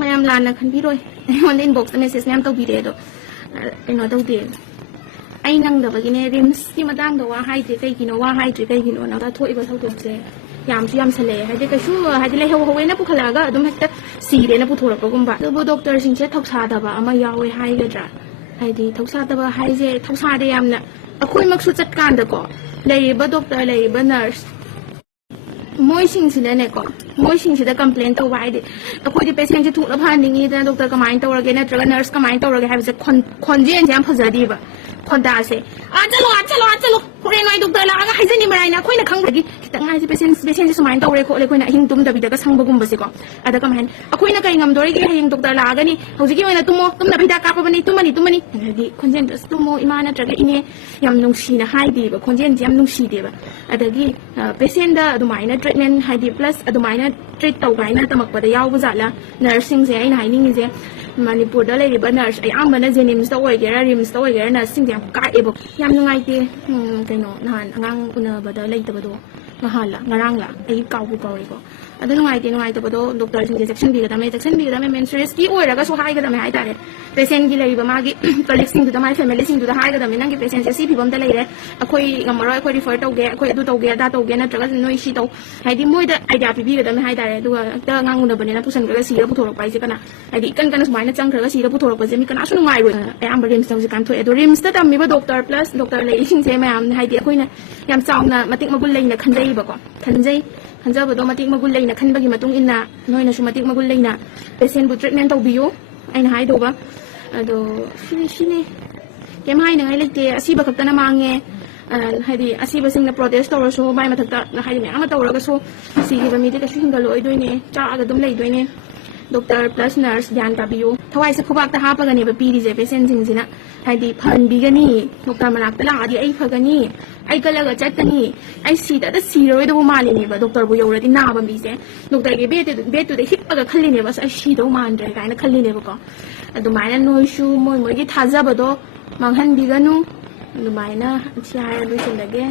ꯃꯌꯥꯝ ꯂꯥꯟꯅ ꯈꯟꯕꯤꯔꯣꯏ ꯑꯩꯉꯣꯟꯗ ꯏꯟꯕꯣꯛꯁꯇ ꯃꯦꯁꯦꯖ ꯃꯌꯥꯝ ꯇꯧꯕꯤꯔꯦ ꯑꯗꯣ ꯀꯩꯅꯣ ꯇꯧꯗꯦ ꯑꯩ ꯅꯪꯗꯕꯒꯤꯅꯦ ꯔꯤꯝꯁꯀꯤ ꯃꯇꯥꯡꯗ ꯋꯥ ꯍꯥꯏꯗ꯭ꯔꯤ ꯀꯩꯒꯤꯅꯣ ꯋꯥ ꯍꯥꯏꯗ꯭ꯔꯤ ꯀꯩꯒꯤꯅꯣꯅ ꯊꯣꯛꯏꯕ ꯊꯧꯗꯣꯛꯁꯦ ꯌꯥꯝꯁꯨ ꯌꯥꯝꯁꯜꯂꯛꯑꯦ ꯍꯥꯏꯗꯤ ꯀꯩꯁꯨ ꯍꯥꯏꯗꯤ ꯂꯩꯍꯧꯍꯧꯋꯦꯅ ꯄꯨꯈꯠꯂꯛꯑꯒ ꯑꯗꯨꯝ ꯍꯦꯛꯇ ꯁꯤꯔꯦꯅ ꯄꯨꯊꯣꯔꯛꯄꯒꯨꯝꯕ ꯑꯗꯨꯕꯨ ꯗꯣꯛꯇꯔꯁꯤꯡꯁꯦ ꯊꯧꯁꯥꯗꯕ ꯑꯃ ꯌꯥꯎꯋꯦ ꯍꯥꯏꯒꯗ꯭ꯔꯥ ꯍꯥꯏꯗꯤ ꯊꯧꯁꯥꯗꯕ ꯍꯥꯏꯁꯦ ꯊꯧꯁꯥꯗꯦ ꯌꯥꯝꯅ ꯑꯩꯈꯣꯏꯃꯛꯁꯨ ꯆꯠꯀꯥꯟꯗꯀꯣ ꯂꯩꯔꯤꯕ ꯗꯣꯛꯇꯔ ꯂꯩꯔꯤꯕ ꯅꯔꯁ ꯃꯣꯏꯁꯤꯡꯁꯤꯗꯅꯦꯀꯣ ꯃꯣꯏꯁꯤꯡꯁꯤꯗ ꯀꯝꯄ꯭ꯂꯦꯟ ꯇꯧꯕ ꯍꯥꯏꯗꯤ ꯑꯩꯈꯣꯏꯗꯤ ꯄꯦꯁꯦꯟꯁꯦ ꯊꯨꯅ ꯐꯍꯟꯅꯤꯡꯉꯤꯗꯅ ꯗꯣꯛꯇꯔ ꯀꯃꯥꯏꯅ ꯇꯧꯔꯒꯦ ꯅꯠꯇ꯭ꯔꯒ ꯅꯔꯁ ꯀꯃꯥꯏꯅ ꯇꯧꯔꯒꯦ ꯍꯥꯏꯕꯁꯦ ꯈꯣꯟꯖꯦꯜꯁꯦ ꯌꯥꯝ ꯐꯖꯗꯦꯕ ꯈꯣꯟꯗꯥꯁꯦ ꯆꯠꯂꯣ ꯍꯣꯔꯦꯟ ꯅꯣꯏ ꯗꯣꯛꯇꯔ ꯂꯥꯛꯑꯒ ꯍꯥꯏꯖꯅꯤ ꯃꯔꯥꯏꯅ ꯑꯩꯈꯣꯏꯅ ꯈꯪꯕꯒꯤ ꯈꯤꯇꯪ ꯍꯥꯏꯁꯦ ꯄꯦꯁꯦꯟꯁꯦ ꯁꯨꯃꯥꯏꯅ ꯇꯧꯔꯦ ꯈꯣꯠꯂꯦ ꯑꯩꯈꯣꯏꯅ ꯑꯍꯤꯡ ꯇꯨꯝꯗꯕꯤꯗꯒ ꯁꯪꯕꯒꯨꯝꯕꯁꯦꯀꯣ ꯑꯗ ꯀꯃꯥꯏꯅ ꯑꯩꯈꯣꯏꯅ ꯀꯩ ꯉꯝꯗꯣꯔꯤꯒꯦ ꯍꯌꯦꯡ ꯗꯣꯛꯇꯔ ꯂꯥꯛꯑꯒꯅꯤ ꯍꯧꯖꯤꯛꯀꯤ ꯑꯣꯏꯅ ꯇꯨꯝꯅꯕ ꯍꯤꯗꯥꯛ ꯀꯥꯞꯄꯕꯅꯤ ꯇꯨꯝꯃꯅꯤ ꯍꯥꯏꯗꯤ ꯈꯣꯟꯖꯦꯜꯗꯣ ꯇꯨꯝꯃꯣ ꯏꯃꯥ ꯅꯠꯇ꯭ꯔꯒ ꯏꯅꯦ ꯌꯥꯝ ꯅꯨꯡꯁꯤꯅ ꯍꯥꯏꯗꯦꯕ ꯈꯣꯟꯖꯦꯜꯁꯦ ꯌꯥꯝ ꯅꯨꯡꯁꯤꯗꯦꯕ ꯑꯗꯒꯤ ꯄꯦꯁꯦꯟꯗ ꯑꯗꯨꯃꯥꯏꯅ ꯇ꯭ꯔꯤꯠꯃꯦꯟ ꯍꯥꯏꯗꯤ ꯄ꯭ꯂꯁ ꯑꯗꯨꯃꯥꯏꯅ ꯇ꯭ꯔꯤꯠ ꯇꯧꯕ ꯍꯥꯏꯅ ꯇꯝꯃꯛꯄꯗ ꯌꯥꯎꯕ ꯖꯥꯠꯂꯥ ꯅꯔꯁꯁꯤꯡꯁꯦ ꯑꯩꯅ ꯍꯥꯏꯅꯤꯡꯉꯤꯁꯦ ꯃꯅꯤꯄꯨꯔꯗ ꯂꯩꯔꯤꯕ ꯅꯔꯁ ꯑꯌꯥꯝꯕꯅ ꯖꯦꯅꯤꯝꯁꯇ ꯑꯣꯏꯒꯦꯔꯥ ꯔꯤꯝꯁꯇ ꯑꯣꯏꯒꯦꯔꯥ ꯅꯔꯁꯁꯤꯡꯁꯦ ꯌꯥꯝ ꯀꯥꯛꯑꯦꯕ ꯌꯥꯝ ꯅꯨꯡꯉꯥꯏꯇꯦ ꯀꯩꯅꯣ ꯅꯍꯥꯟ ꯑꯉꯥꯡ ꯎꯅꯕꯗ ꯂꯩꯇꯕꯗꯣ ꯉꯔꯥꯡꯂ ꯑꯩ ꯀꯥꯎꯔꯦꯀꯣ ꯑꯗꯨ ꯅꯨꯡꯉꯥꯏꯇꯕꯗꯣ ꯗꯣꯛꯇꯔꯁꯤꯡꯁꯦ ꯆꯦꯛꯁꯤꯟꯕꯤꯒꯗꯕꯅꯤ ꯃꯦꯟ ꯁꯤꯔꯤꯌꯁꯀꯤ ꯑꯣꯏꯔꯒꯁꯨ ꯍꯥꯏꯒꯗꯕꯅꯤ ꯍꯥꯏꯇꯥꯔꯦ ꯄꯦꯁꯦꯟꯒꯤ ꯂꯩꯔꯤꯕ ꯃꯥꯒꯤ ꯀꯂꯤꯛꯁꯤꯡꯗꯨꯗ ꯃꯥꯒꯤ ꯐꯦꯃꯤꯂꯤꯁꯤꯡꯗꯨꯗ ꯍꯥꯏꯒꯗꯕꯅꯤ ꯅꯪꯒꯤ ꯄꯦꯁꯦꯟꯁꯦ ꯁꯤ ꯐꯤꯕꯝꯗ ꯂꯩꯔꯦ ꯑꯩꯈꯣꯏ ꯉꯝꯃꯔꯣꯏ ꯑꯩꯈꯣꯏ ꯔꯤꯐꯔ ꯇꯧꯒꯦ ꯑꯩꯈꯣꯏ ꯑꯗꯨ ꯇꯧꯒꯦ ꯑꯗꯥ ꯇꯧꯒꯦ ꯅꯠꯇ꯭ꯔꯒ ꯅꯣꯏ ꯁꯤ ꯇꯧ ꯍꯥꯏꯗꯤ ꯃꯣꯏꯗ ꯑꯥꯏꯗꯤꯌꯥ ꯄꯤꯕꯤꯒꯗꯕꯅꯤ ꯍꯥꯏꯇꯥꯔꯦ ꯑꯗꯨꯒ ꯍꯦꯛꯇ ꯑꯉꯥꯡ ꯎꯅꯕꯅꯤꯅ ꯄꯨꯁꯟꯈ꯭ꯔꯒ ꯁꯤꯔ ꯄꯨꯊꯣꯔꯛꯄ ꯍꯥꯏꯁꯦ ꯀꯅꯥ ꯍꯥꯏꯗꯤ ꯏꯀꯟ ꯁꯨꯃꯥꯏꯅ ꯆꯪꯈ꯭ꯔꯒ ꯁꯤꯔ ꯄꯨꯊꯣꯔꯛꯄꯁꯦ ꯃꯤ ꯀꯅꯥꯁꯨ ꯅꯨꯡꯉꯥꯏꯔꯣꯏ ꯑꯌꯥꯝꯕ ꯔꯤꯝꯁꯇ ꯍꯧꯖꯤꯛꯀꯥꯟ ꯊꯣꯛꯑꯦ ꯑꯗꯣ ꯔꯤꯝꯁꯇ ꯇꯝꯃꯤꯕ ꯗꯣꯛꯇꯔ ꯄ꯭ꯂꯁ ꯗꯣꯛꯇꯔ ꯂꯩꯔꯤꯁꯤꯡꯁꯦ ꯃꯌꯥꯝ ꯍꯥꯏꯗꯤ ꯑꯩꯈꯣꯏꯅ ꯌꯥꯝ ꯆꯥꯎꯅ ꯃꯇꯤꯛ ꯃꯒꯨꯟ ꯂꯩꯅ ꯈꯟꯖꯩꯕꯀꯣ ꯈꯟꯖꯕꯗꯣ ꯃꯇꯤꯛ ꯃꯒꯨꯟ ꯂꯩꯅ ꯈꯟꯕꯒꯤ ꯃꯇꯨꯡ ꯏꯟꯅ ꯅꯣꯏꯅꯁꯨ ꯃꯇꯤꯛ ꯃꯒꯨꯟ ꯂꯩꯅ ꯄꯦꯁꯦꯟꯕꯨ ꯇ꯭ꯔꯤꯠꯃꯦꯟ ꯇꯧꯕꯤꯌꯨ ꯑꯩꯅ ꯍꯥꯏꯗꯧꯕ ꯑꯗꯣ ꯁꯤꯅꯤ ꯀꯩꯝ ꯍꯥꯏꯅꯤꯡꯉꯥꯏ ꯂꯩꯇꯦ ꯑꯁꯤꯕ ꯈꯛꯇꯅ ꯃꯥꯡꯉꯦ ꯍꯥꯏꯗꯤ ꯑꯁꯤꯕꯁꯤꯡꯅ ꯄ꯭ꯔꯣꯇꯦꯁ ꯇꯧꯔꯁꯨ ꯃꯥꯏ ꯃꯊꯛꯇ ꯍꯥꯏꯗꯤ ꯃꯌꯥꯝ ꯑꯃ ꯇꯧꯔꯒꯁꯨ ꯁꯤꯈꯤꯕ ꯃꯤꯗꯤ ꯀꯩꯁꯨ ꯍꯤꯡꯒꯠꯂꯛꯑꯣꯏꯗꯣꯏꯅꯦ ꯆꯥꯛꯑꯒ ꯑꯗꯨꯝ ꯂꯩꯗꯣꯏꯅꯦ ꯗꯣꯛꯇꯔ ꯄ꯭ꯂꯁ ꯅꯔꯁ ꯒ꯭ꯌꯥꯟ ꯇꯥꯕꯤꯌꯨ ꯊꯋꯥꯏꯁꯦ ꯈꯨꯕꯥꯛꯇ ꯍꯥꯞꯄꯒꯅꯦꯕ ꯄꯤꯔꯤꯁꯦ ꯄꯦꯁꯦꯟꯁꯤꯡꯁꯤꯅ ꯍꯥꯏꯗꯤ ꯐꯍꯟꯕꯤꯒꯅꯤ ꯗꯣꯛꯇꯔ ꯃꯅꯥꯛꯇ ꯂꯥꯛꯑꯗꯤ ꯑꯩ ꯐꯒꯅꯤ ꯑꯩ ꯀꯜꯂꯒ ꯆꯠꯀꯅꯤ ꯑꯩ ꯁꯤꯔꯔꯣꯏꯗꯕ ꯃꯥꯜꯂꯤꯅꯦꯕ ꯗꯣꯛꯇꯔꯕꯨ ꯌꯧꯔꯗꯤ ꯅꯥꯕ ꯃꯤꯁꯦ ꯗꯣꯛꯇꯔꯒꯤ ꯕꯦꯗꯇꯨꯗ ꯍꯤꯞꯄꯒ ꯈꯜꯂꯤꯅꯦꯕ ꯑꯁ ꯑꯩ ꯁꯤꯗꯧ ꯃꯥꯟꯗ꯭ꯔꯦ ꯀꯥꯏꯅ ꯈꯜꯂꯤꯅꯦꯕꯀꯣ ꯑꯗꯨꯃꯥꯏꯅ ꯅꯣꯏꯁꯨ ꯃꯣꯏꯒꯤ ꯊꯥꯖꯕꯗꯣ ꯃꯥꯡꯍꯟꯕꯤꯒꯅꯨ ꯑꯗꯨꯃꯥꯏꯅ ꯁꯤ ꯍꯥꯏꯔ ꯂꯣꯏꯁꯤꯜꯂꯒꯦ